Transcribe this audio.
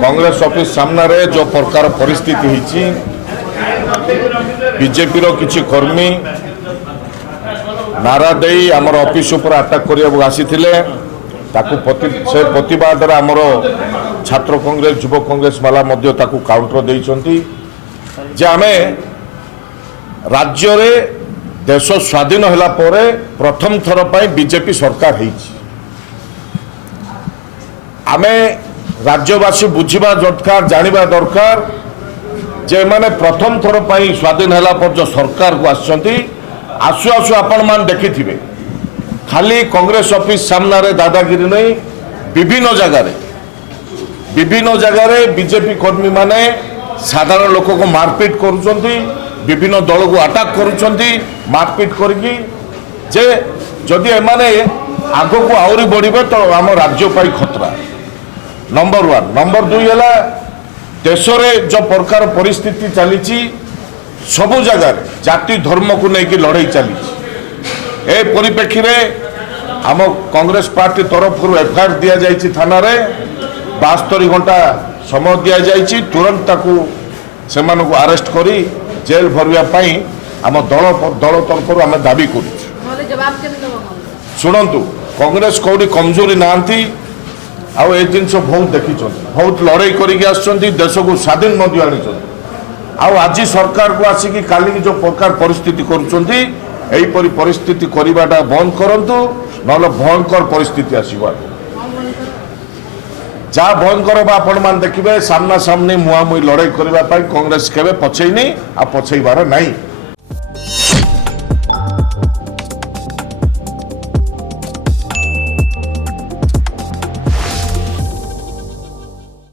Congress office सामने जो प्रकार परिस्थिति होती बीजेपी किसी कर्मी नारा दे आमर ऑफिस उपर अटैक करने आसी से प्रतिवाद आमर छात्र कांग्रेस युव कांग्रेस वाला काउंटर देइछंती जे आमे राज्य रे देश स्वाधीन होला परे प्रथम थर पर बीजेपी सरकार होईछि। आमे राज्यवासी बुझिबा दरकार जानिबा दरकार जे माने प्रथम थर पर स्वाधीन होला पर जो सरकार को आसछंती आसु आसु आपण मान देखिथिबे खाली कांग्रेस ऑफिस सामने दादागिरी नहीं विभिन्न जगह बीजेपी कर्मी माने साधारण लोक को मारपीट करुचंती विभिन्न दल को अटैक करुचंती मारपीट करके जे जदि एमाने आग को आउरी बढ़िबे तो आम राज्य पाई खतरा नंबर 1 नंबर 2 है देश में जो प्रकार परिस्थिति चली सबु जगह जाति धर्म को लेकिन लड़ाई चली ए परिप्रेक्षी में आम कांग्रेस पार्टी तरफ एफआईआर दि जाइए थाना रे 72 घंटा समय दि जाइए तुरंत से अरेस्ट करी जेल भरवाई आम दल तरफ आम दाबी कर शुणु कांग्रेस कौटी कमजोरी नांती आउ ए जिन बहुत देखी बहुत लड़ाई करके देश को स्वाधीन मध्य आनी आज सरकार को आसिकी काली जो प्रकार परिस्थिति करुँच परिस्थिति करवाटा बंद करंतु नहले भयंकर परिस्थिति आसवा जहाँ भयंकर आपण मान देखिए सामना सामने मुहांमुही लड़ाई करने कांग्रेस केवे पछेनी आ पछेबार नहीं।